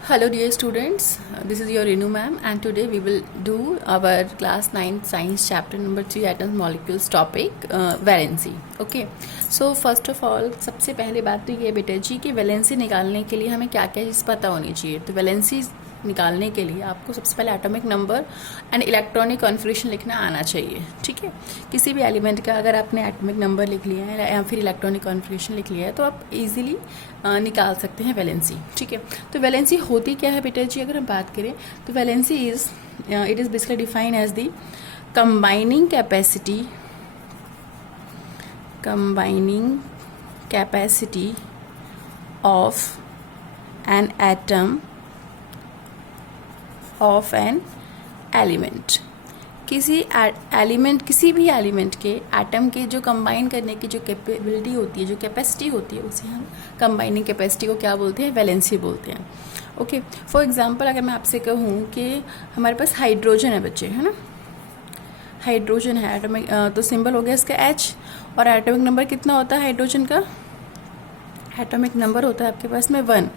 Hello dear students, this is your Renu ma'am and today we will do our class 9 science chapter number 3 atoms molecules topic valency. Okay, so first of all सबसे पहले बात तो ये बेटा जी कि valency निकालने के लिए हमें क्या क्या चीज़ पता होनी चाहिए। तो वैलेंसी निकालने के लिए आपको सबसे पहले atomic number and electronic configuration लिखना आना चाहिए। ठीक है, किसी भी एलिमेंट का अगर आपने एटॉमिक नंबर लिख लिया है या फिर इलेक्ट्रॉनिक कॉन्फिगरेशन लिख लिया है तो आप इजीली निकाल सकते हैं वैलेंसी। ठीक है, तो वैलेंसी होती क्या है बेटा जी, अगर हम बात करें तो valency it is basically defined as the combining capacity of an atom of an element. किसी भी एलिमेंट के एटम के जो कंबाइन करने की जो कैपेबिलिटी होती है, जो कैपेसिटी होती है, उसे हम कंबाइनिंग कैपेसिटी को क्या बोलते हैं, वैलेंसी बोलते हैं। ओके, फॉर एग्जांपल अगर मैं आपसे कहूँ कि हमारे पास हाइड्रोजन है बच्चे, है ना, हाइड्रोजन है एटॉमिक, तो सिंबल हो गया इसका H और एटॉमिक नंबर कितना होता है हाइड्रोजन का, एटॉमिक नंबर होता है आपके पास में 1।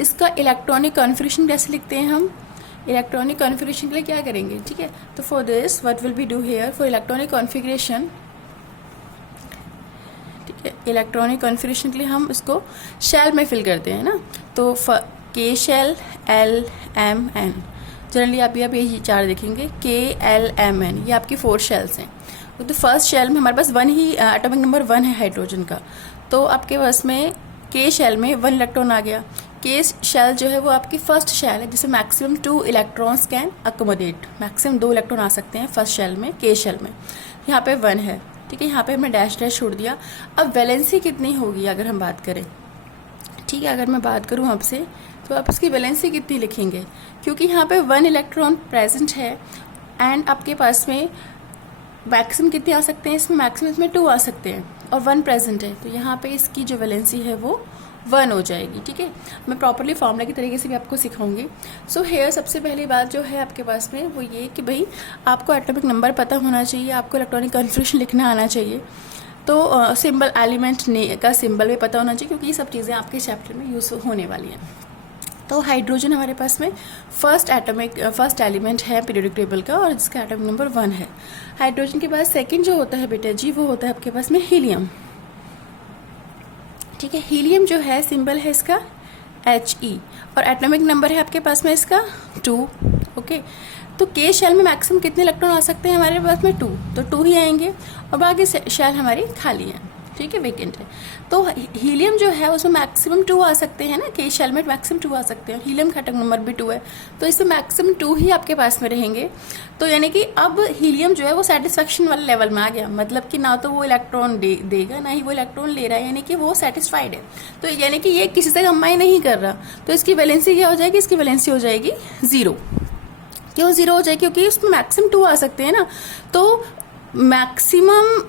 इसका इलेक्ट्रॉनिक कॉन्फिगरेशन कैसे लिखते हैं हम, इलेक्ट्रॉनिक कॉन्फिगरेशन के लिए क्या करेंगे, ठीक है, तो for this what will be do here for electronic configuration, ठीक है, इलेक्ट्रॉनिक कॉन्फिगरेशन के लिए हम इसको शेल में फिल करते हैं ना, तो K shell L M N, generally आप ये चार देखेंगे K L M N, ये आपकी 4 शेल्स हैं। तो फर्स्ट शेल में हमारे पास 1 ही एटॉमिक नंबर 1 है हाइड्रोजन का, तो आपके पास में K शेल में 1 इलेक्ट्रॉन आ गया। K शेल जो है वो आपकी फर्स्ट शेल है जिसे maximum 2 electrons can accommodate, maximum 2 electron आ सकते हैं फर्स्ट शेल में, K शेल में। यहाँ पे 1 है, ठीक है, यहाँ पे हमने डैश डैश छोड़ दिया। अब वैलेंसी कितनी होगी अगर हम बात करें, ठीक है, अगर मैं बात करूँ आपसे तो आप इसकी वैलेंसी कितनी लिखेंगे, क्योंकि यहाँ पे 1 इलेक्ट्रॉन प्रेजेंट है एंड आपके पास में मैक्सिमम कितने आ सकते हैं, इसमें मैक्सिमम इसमें 2 आ सकते हैं और 1 प्रेजेंट है, तो यहाँ पे इसकी जो वैलेंसी है वो 1 हो जाएगी। ठीक है, मैं प्रॉपरली फॉर्मूला की तरीके से भी आपको सिखाऊंगी। सो हेयर सबसे पहली बात जो है आपके पास में वो ये कि भाई आपको एटॉमिक नंबर पता होना चाहिए, आपको इलेक्ट्रॉनिक कॉन्फिगरेशन लिखना आना चाहिए, तो सिंबल एलिमेंट का सिंबल भी पता होना चाहिए, क्योंकि ये सब चीज़ें आपके चैप्टर में यूज़ होने वाली हैं। तो हाइड्रोजन हमारे पास में फर्स्ट एलिमेंट है पीरियोडिक टेबल का और जिसका एटॉमिक नंबर 1 है। हाइड्रोजन के बाद सेकंड जो होता है बेटा जी वो होता है आपके पास में हीलियम। ठीक है, हीलियम जो है सिंबल है इसका He और एटॉमिक नंबर है आपके पास में इसका 2। ओके, तो K शेल में मैक्सिमम कितने इलेक्ट्रॉन आ सकते हैं हमारे पास में 2, तो 2 ही आएंगे और बाकी शेल हमारी खाली है, ठीक है, वेकेंट है। तो हीलियम जो है उसमें मैक्सिमम 2 आ सकते हैं ना, K शेल में मैक्सिमम 2 आ सकते हैं, हीलियम का एटॉमिक नंबर भी 2 है, तो इसमें मैक्सिमम 2 ही आपके पास में रहेंगे। तो यानी कि अब हीलियम जो है वो सेटिस्फैक्शन वाले लेवल में आ गया, मतलब कि ना तो वो इलेक्ट्रॉन देगा ना ही वो इलेक्ट्रॉन ले रहा है, यानी कि वो सेटिस्फाइड है। तो यानी कि ये किसी से कंबाइन नहीं कर रहा, तो इसकी वैलेंसी क्या हो जाएगी, इसकी वैलेंसी हो जाएगी 0। क्यों 0 हो जाएगी, क्योंकि उसमें मैक्सिमम 2 आ सकते हैं ना, तो मैक्सिमम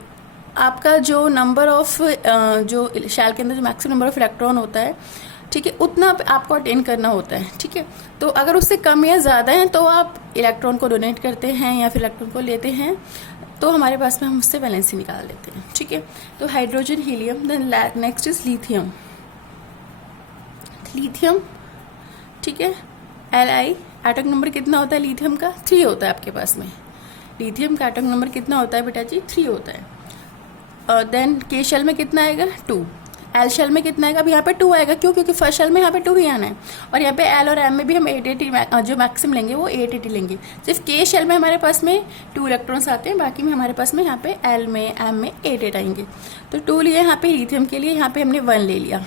आपका जो नंबर ऑफ जो शेल के अंदर जो मैक्सिमम नंबर ऑफ इलेक्ट्रॉन होता है, ठीक है, उतना आपको अटेन करना होता है। ठीक है, तो अगर उससे कम या ज़्यादा है तो आप इलेक्ट्रॉन को डोनेट करते हैं या फिर इलेक्ट्रॉन को लेते हैं, तो हमारे पास में हम उससे वैलेंसी निकाल देते हैं। ठीक है, तो hydrogen, helium, then next is lithium. ठीक है, Li एटॉमिक नंबर कितना होता है लिथियम का, 3 होता है आपके पास में। लिथियम का एटॉमिक नंबर कितना होता है बेटा जी, 3 होता है। देन K शेल में कितना आएगा, 2। L शेल में कितना आएगा, अब यहाँ पे 2 आएगा, क्यों, क्योंकि फर्स्ट शेल में यहाँ पे 2 ही आना है, और यहाँ पे L और M में भी हम 880 जो मैक्सिमम लेंगे वो 880 लेंगे। सिर्फ K शेल में हमारे पास में 2 इलेक्ट्रॉन्स आते हैं, बाकी में हमारे पास में यहाँ पे L में M में 88 आएंगे। तो 2 लिए यहाँ पे लिथियम के लिए, यहाँ पे हमने 1 ले लिया,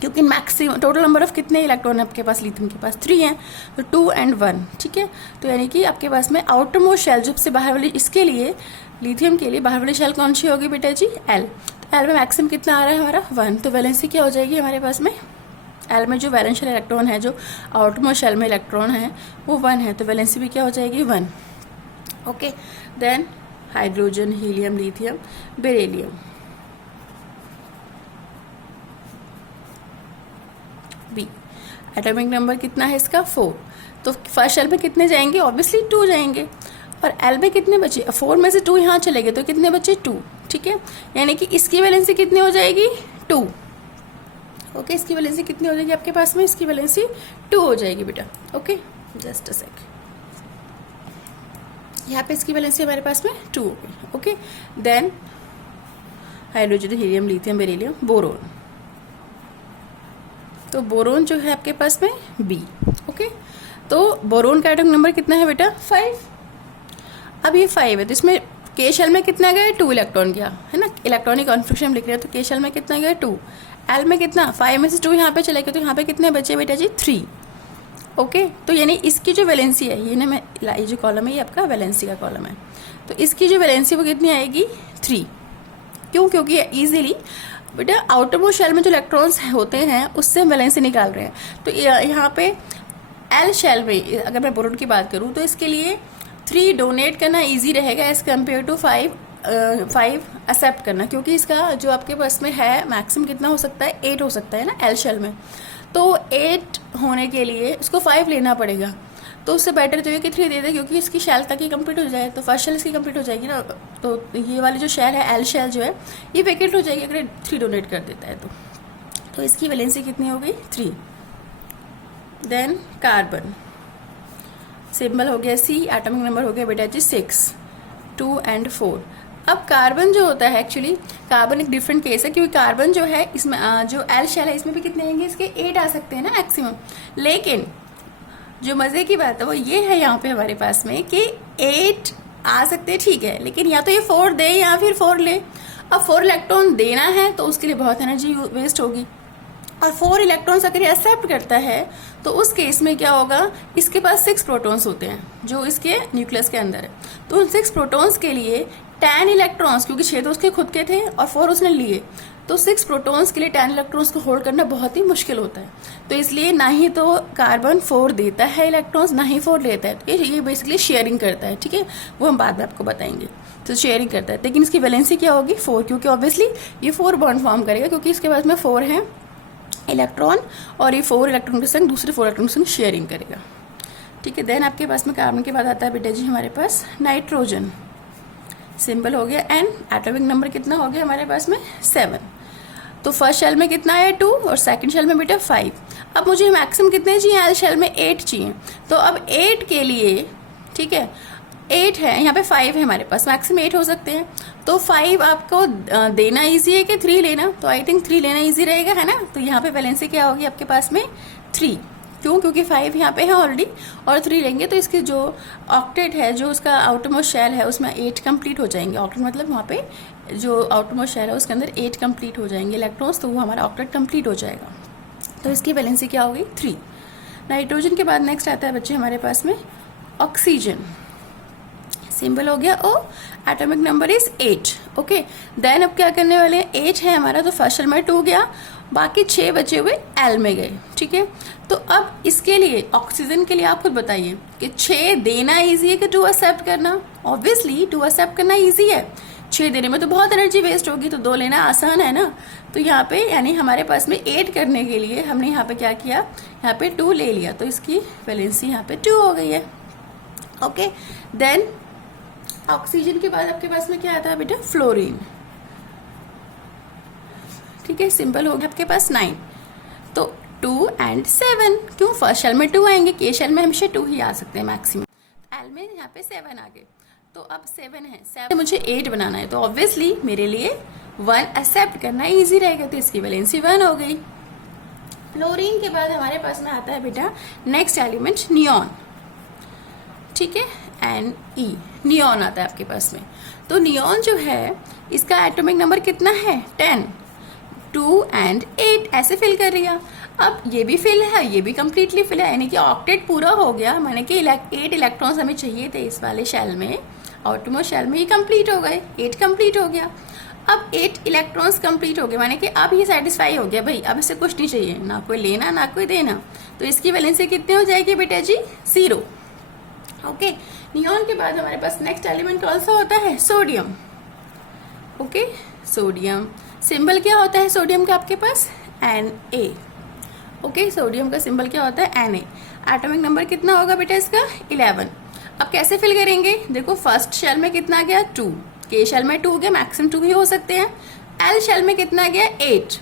क्योंकि मैक्सिमम टोटल नंबर ऑफ कितने इलेक्ट्रॉन है आपके पास लिथियम के पास 3 हैं, तो 2 and 1। ठीक है, तो यानी कि आपके पास में आउटर मोस्ट शेल जो सबसे बाहर वाली, इसके लिए लिथियम के लिए बाहर वाली शेल कौन सी होगी बेटा जी, L। तो L में मैक्सिमम कितना आ रहा है हमारा 1, तो वैलेंसी क्या हो जाएगी हमारे पास में, L में जो वैलेंशियल इलेक्ट्रॉन है, जो आउटर मोस्ट शेल में इलेक्ट्रॉन है वो 1 है, तो वैलेंसी भी क्या हो जाएगी 1। Okay, then hydrogen, helium, lithium, beryllium. B atomic number कितना है इसका 4, तो फर्स्ट शेल में कितने जाएंगे, ऑब्वियसली 2 जाएंगे, और L में कितने बचे, 4 में से 2 यहाँ चले गए, तो कितने बचे 2। ठीक है, यानी कि इसकी वैलेंसी कितनी हो जाएगी 2। ओके, इसकी वैलेंसी कितनी हो जाएगी आपके पास में? इसकी वैलेंसी 2 हो जाएगी बेटा। ओके, जस्ट अ सेक, यहाँ पे इसकी वैलेंसी हमारे पास में 2 हो गई। Okay, then hydrogen, helium, lithium, beryllium, boron. तो बोरोन जो है आपके पास में B। ओके, तो बोरोन का एटॉमिक नंबर कितना है बेटा? 5। अब ये 5 है तो इसमें K शेल में कितना गया? 2 इलेक्ट्रॉन गया है ना, इलेक्ट्रॉनिक कॉन्फ़िगरेशन हम लिख रहे हैं तो K शेल में कितना गया? 2। L में कितना? 5 में से 2 यहाँ पे चले गए तो यहाँ पे कितने बचे बेटा जी? 3। ओके, तो यानी इसकी जो वैलेंसी है, ये जो कॉलम है ये आपका वैलेंसी का कॉलम है, तो इसकी जो वैलेंसी वो कितनी आएगी? 3। क्यों? क्योंकि ईजिली बेटा आउटरमोस्ट शेल में जो इलेक्ट्रॉन्स होते हैं उससे हम वैलेंसी निकाल रहे हैं। तो यहाँ पे एल शेल में अगर मैं बोरोन की बात करूँ तो इसके लिए 3 डोनेट करना इजी रहेगा एज कम्पेयर टू 5 एक्सेप्ट करना, क्योंकि इसका जो आपके पास में है मैक्सिमम कितना हो सकता है? 8 हो सकता है ना एल शेल में। तो 8 होने के लिए इसको 5 लेना पड़ेगा, तो उससे बेटर जो है कि 3 दे दे, क्योंकि इसकी शेल तक ही कंप्लीट हो जाए तो फर्स्ट शेल इसकी कंप्लीट हो जाएगी ना। तो ये वाली जो शेल है एल शेल जो है ये वेकेंट हो जाएगी अगर 3 डोनेट कर देता है तो इसकी वैलेंसी कितनी हो गई? 3। देन कार्बन, सिंबल हो गया C, एटॉमिक नंबर हो गया बेटा जी 6, 2 and 4। अब कार्बन जो होता है, एक्चुअली कार्बन एक डिफरेंट केस है, क्योंकि कार्बन जो है इसमें जो एल शेल है इसमें भी कितने आएंगे? इसके 8 आ सकते हैं ना मैक्सिमम। लेकिन जो मजे की बात है वो ये है यहाँ पे हमारे पास में कि 8 आ सकते हैं, ठीक है, लेकिन या तो ये 4 दे या फिर 4 ले। अब 4 इलेक्ट्रॉन देना है तो उसके लिए बहुत एनर्जी वेस्ट होगी, और 4 इलेक्ट्रॉन्स अगर ये एक्सेप्ट करता है तो उस केस में क्या होगा? इसके पास 6 प्रोटॉन्स होते हैं जो इसके न्यूक्लियस के अंदर है, तो उन 6 प्रोटॉन्स के लिए 10 इलेक्ट्रॉन्स, क्योंकि 6 तो उसके खुद के थे और 4 उसने लिए, तो 6 प्रोटॉन्स के लिए 10 इलेक्ट्रॉन्स को होल्ड करना बहुत ही मुश्किल होता है। तो इसलिए ना ही तो कार्बन 4 देता है इलेक्ट्रॉन्स, ना ही 4 लेता है। तो ये बेसिकली शेयरिंग करता है, ठीक है, वो हम बाद में आपको बताएंगे। तो शेयरिंग करता है, लेकिन इसकी वैलेंसी क्या होगी? 4, क्योंकि ऑब्वियसली ये 4 बॉन्ड फॉर्म करेगा, क्योंकि इसके पास में 4 है इलेक्ट्रॉन, और ये 4 इलेक्ट्रॉन के संग दूसरे 4 इलेक्ट्रॉन के संग शेयरिंग करेगा, ठीक है। देन आपके पास में कार्बन के बाद आता है बेटा जी हमारे पास नाइट्रोजन, सिंबल हो गया N, एटॉमिक नंबर कितना हो गया हमारे पास में? 7। तो फर्स्ट शेल में कितना आया? 2, और सेकंड शेल में बेटा 5। अब मुझे मैक्सिमम कितने चाहिए? एल शेल में 8 चाहिए, तो अब 8 के लिए, ठीक है, 8 है यहाँ पे, 5 है हमारे पास, मैक्सिमम 8 हो सकते हैं। तो 5 आपको देना इजी है कि 3 लेना? तो आई थिंक 3 लेना इजी रहेगा, है ना। तो यहाँ पे वैलेंसी क्या होगी आपके पास में? 3। क्यों? क्योंकि 5 यहाँ पे है ऑलरेडी, और 3 लेंगे तो इसकी जो ऑक्टेट है, जो उसका आउटरमोस्ट शेल है, उसमें 8 कंप्लीट हो जाएंगे। ऑक्टेट मतलब वहाँ पे जो आउटरमोस्ट शेल है उसके अंदर 8 कंप्लीट हो जाएंगे इलेक्ट्रॉन्स, तो वो हमारा ऑक्टेट कंप्लीट हो जाएगा। तो इसकी वैलेंसी क्या होगी? 3। नाइट्रोजन के बाद नेक्स्ट आता है बच्चे हमारे पास में ऑक्सीजन, सिंबल हो गया O, atomic number is 8। Okay, then अब क्या करने वाले हैं? 8 है हमारा, तो फर्स्ट शेल में 2 गया, बाकी 6 बचे हुए L में गए, ठीक है। तो अब इसके लिए ऑक्सीजन के लिए आप खुद बताइए कि 6 देना इजी है कि 2 एक्सेप्ट करना? ऑब्वियसली 2 एक्सेप्ट करना इजी है, 6 देने में तो बहुत एनर्जी वेस्ट होगी, तो 2 लेना आसान है ना। तो यहाँ पे यानी हमारे पास में 8 करने के लिए हमने यहाँ पे क्या किया? यहाँ पे 2 ले लिया, तो इसकी वैलेंसी यहाँ पे 2 हो गई है। ओके, देन ऑक्सीजन के बाद आपके पास में क्या आता है बेटा? फ्लोरीन, ठीक है, सिंपल हो गया आपके पास 9। तो 2 and 7, क्यों? फर्स्ट शेल में 2 आएंगे, के शेल में हमेशा 2 ही आ सकते हैं मैक्सिमम, एल में यहाँ पे 7 आ गए, तो अब 7 है, 7 मुझे 8 बनाना है, तो ऑब्वियसली मेरे लिए 1 एक्सेप्ट करना इजी रहेगा, तो इसकी वैलेंसी 1 हो गई। फ्लोरीन के बाद हमारे पास में आता है बेटा नेक्स्ट एलिमेंट नियॉन, ठीक है, Ne, नियॉन आता है आपके पास में। तो नियॉन जो है इसका एटॉमिक नंबर कितना है? 10, 2 and 8 ऐसे फिल कर रही है। अब ये भी फिल है, ये भी कंप्लीटली फिल है, यानी कि ऑक्टेट पूरा हो गया, माने कि 8 इलेक्ट्रॉन्स हमें चाहिए थे इस वाले शेल में, आउटरमोस्ट शेल में, ये कंप्लीट हो गए, 8 कंप्लीट हो गया। अब 8 इलेक्ट्रॉन्स कंप्लीट हो गए, माने कि अब ये सेटिस्फाई हो गया, भाई अब इसे कुछ नहीं चाहिए, ना कोई लेना ना कोई देना, तो इसकी वैलेंसी कितनी हो जाएगी बेटा जी? 0। ओके, नियॉन के बाद हमारे पास नेक्स्ट एलिमेंट कौन सा होता है? सोडियम। ओके, सोडियम, सिंबल क्या होता है सोडियम का आपके पास? Na। ओके, सोडियम का सिंबल क्या होता है? Na। एटॉमिक नंबर कितना होगा बेटा इसका? 11। अब कैसे फिल करेंगे? देखो फर्स्ट शेल में कितना गया? 2, के शेल में 2 गया, मैक्सिमम 2 ही हो सकते हैं। एल शेल में कितना गया? 8।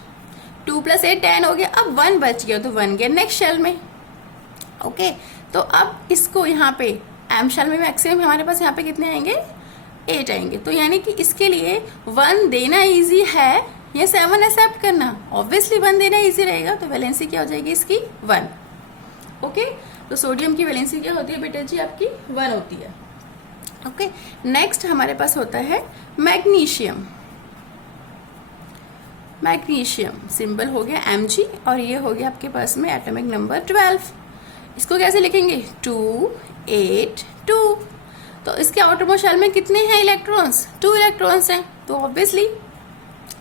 2 + 8 10 हो गया। अब 1 बच गया तो 1 गया नेक्स्ट शेल में। ओके, तो अब इसको यहाँ पे एम शेल में मैक्सिमम हमारे पास यहाँ पे कितने आएंगे, 8 आएंगे। तो यानी कि इसके लिए 1 देना इजी है या 7 एक्सेप्ट करना, ऑब्वियसली 1 देना इजी रहेगा। तो वैलेंसी क्या हो जाएगी इसकी 1। ओके, तो सोडियम की वैलेंसी क्या होती है बेटा जी आपकी 1 होती है। ओके, नेक्स्ट हमारे पास होता है मैग्नीशियम। मैग्नीशियम सिंबल हो गया Mg और ये हो गया आपके पास में एटॉमिक नंबर 12। इसको कैसे लिखेंगे 2 8 2। तो इसके आउटरमोस्ट शेल में कितने हैं इलेक्ट्रॉन्स, 2 इलेक्ट्रॉन्स हैं। तो ऑब्वियसली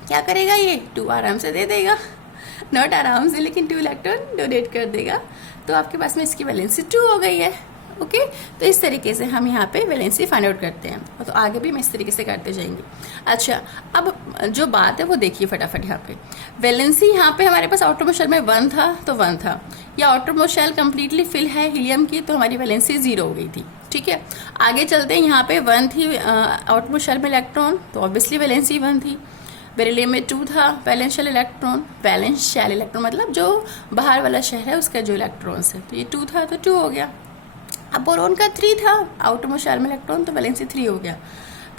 क्या करेगा ये 2 आराम से दे देगा, नॉट आराम से लेकिन 2 इलेक्ट्रॉन डोनेट कर देगा। तो आपके पास में इसकी वैलेंसी 2 हो गई है। ओके, तो इस तरीके से हम यहाँ पे वैलेंसी फाइंड आउट करते हैं। तो आगे भी मैं इस तरीके से करते जाएंगे। अच्छा, अब जो बात है वो देखिए फटाफट। यहाँ पे वैलेंसी यहाँ पे हमारे पास आउटरमोस्ट शेल में 1 था तो 1 था, या आउटरमोस्ट शेल कंप्लीटली फिल है हीलियम की तो हमारी वैलेंसी 0 हो गई थी। ठीक है, आगे चलते हैं। यहाँ पे 1 थी आउटरमोस्ट शेल में इलेक्ट्रॉन, तो ऑब्वियसली वैलेंसी 1 थी। बेरिलियम में 2 था valence shell electron, valence shell electron मतलब जो बाहर वाला शहर है उसका जो इलेक्ट्रॉन्स है, तो ये 2 था तो 2 हो गया। अब बोरोन का 3 था आउटरमोस्ट शेल में इलेक्ट्रॉन, तो वैलेंसी 3 हो गया।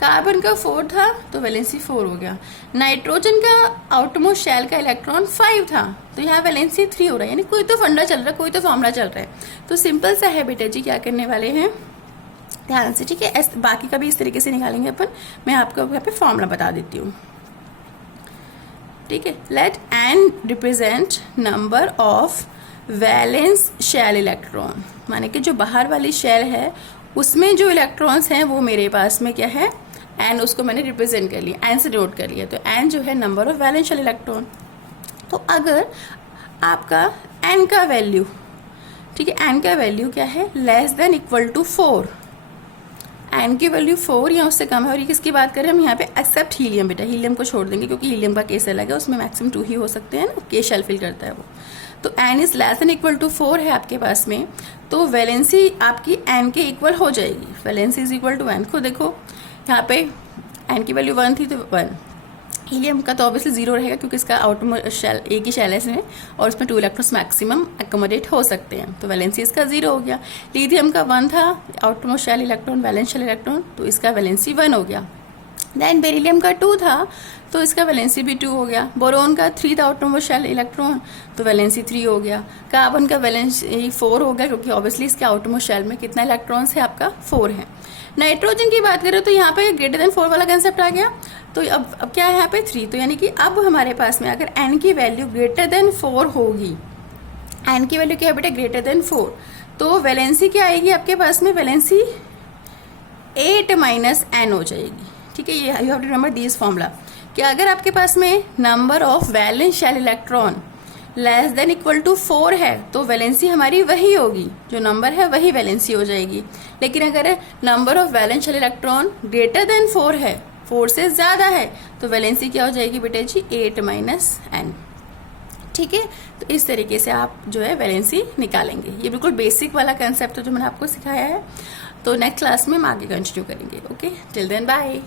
कार्बन का 4 था तो वैलेंसी 4 हो गया। नाइट्रोजन का आउटरमोस्ट शेल का इलेक्ट्रॉन 5 था तो यहाँ वैलेंसी 3 हो रहा है। यानी कोई तो फंडा चल रहा है, कोई तो फॉर्मूला चल रहा है। तो सिंपल सा है बेटा जी, क्या करने वाले हैं ध्यान से, ठीक है। बाकी का भी इस तरीके से निकालेंगे अपन। मैं आपको यहाँ पे फॉर्मूला बता देती हूँ, ठीक है। Let N represent number of valence shell electron, माने कि जो बाहर वाली शेल है उसमें जो इलेक्ट्रॉन्स हैं वो मेरे पास में क्या है एन, उसको मैंने रिप्रेजेंट कर लिया, एन से नोट कर लिया। तो एन जो है number of valence shell electron. तो अगर आपका एन का वैल्यू, ठीक है, एन का वैल्यू क्या है less than equal to 4, N की वैल्यू 4 या उससे कम है। और ये किसकी बात करें हम यहाँ पे, एक्सेप्ट हीलियम बेटा, हीलियम को छोड़ देंगे क्योंकि हीलियम का केस अलग है, उसमें मैक्सिमम 2 ही हो सकते हैं ना, के शेल फिल करता है वो। तो N is less than equal to 4 है आपके पास में, तो वैलेंसी आपकी एन के इक्वल हो जाएगी। Valency is equal to N. खुद देखो यहाँ पे एन की वैल्यू 1 थी तो 1, हीलियम का तो ऑब्वियसली 0 रहेगा क्योंकि इसका आउटरमोस्ट शेल एक ही शेल है इसमें और उसमें 2 इलेक्ट्रॉन्स मैक्सिमम एकोमोडेट हो सकते हैं, तो वैलेंसी इसका 0 हो गया। लिथियम का 1 था outermost shell electron, valence shell electron, तो इसका वैलेंसी 1 हो गया। देन बेरिलियम का 2 था तो इसका वैलेंसी भी 2 हो गया। बोरोन का 3 था आउटरमोस्ट शेल इलेक्ट्रॉन, तो वैलेंसी 3 हो गया। कार्बन का वैलेंसी 4 हो गया क्योंकि ऑब्वियसली इसके आउटरमोस्ट शेल में कितना इलेक्ट्रॉन्स है आपका 4 है। नाइट्रोजन की बात करें तो यहाँ पे ग्रेटर देन 4 वाला कंसेप्ट आ गया। तो अब क्या है यहाँ पे 3, तो यानी कि अब हमारे पास में अगर एन की वैल्यू ग्रेटर देन 4 होगी, एन की वैल्यू क्या है बेटा ग्रेटर देन 4, तो वैलेंसी क्या आएगी आपके पास में, वैलेंसी 8 माइनस एन हो जाएगी। ठीक है, ये you have to remember this formula कि अगर आपके पास में number of valence shell electron less than equal to 4 है तो वैलेंसी हमारी वही होगी, जो नंबर है वही वैलेंसी हो जाएगी। लेकिन अगर number of valence shell electron greater than 4 है, 4 से ज्यादा है, तो वैलेंसी क्या हो जाएगी बेटा जी 8 माइनस एन। ठीक है, तो इस तरीके से आप जो है वैलेंसी निकालेंगे। ये बिल्कुल बेसिक वाला कंसेप्ट है जो मैंने आपको सिखाया है। तो नेक्स्ट क्लास में हम आगे कंटिन्यू करेंगे। Okay, till then bye.